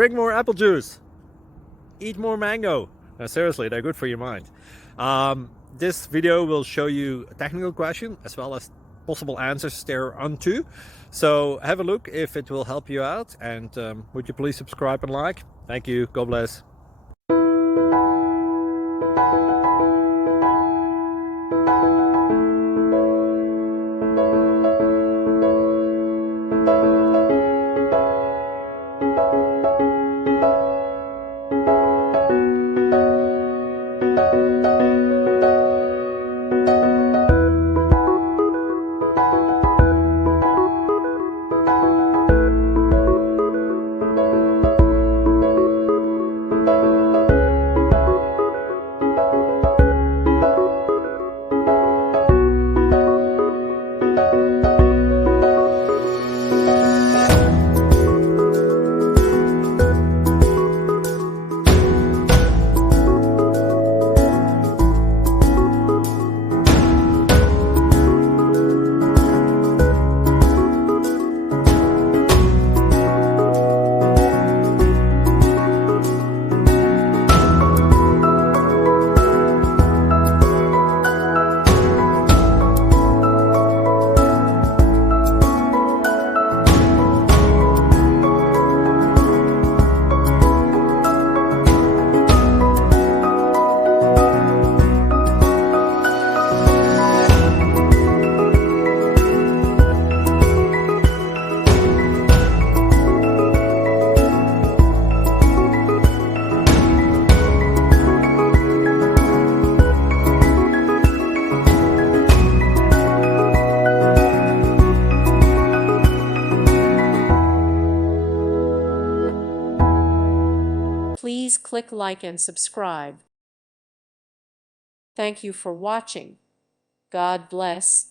Drink more apple juice. Eat more mango. No, seriously, they're good for your mind. This video will show you a technical question as well as possible answers thereunto. So have a look if it will help you out, and would you please subscribe and like? Thank you. God bless. Please click like and subscribe. Thank you for watching. God bless.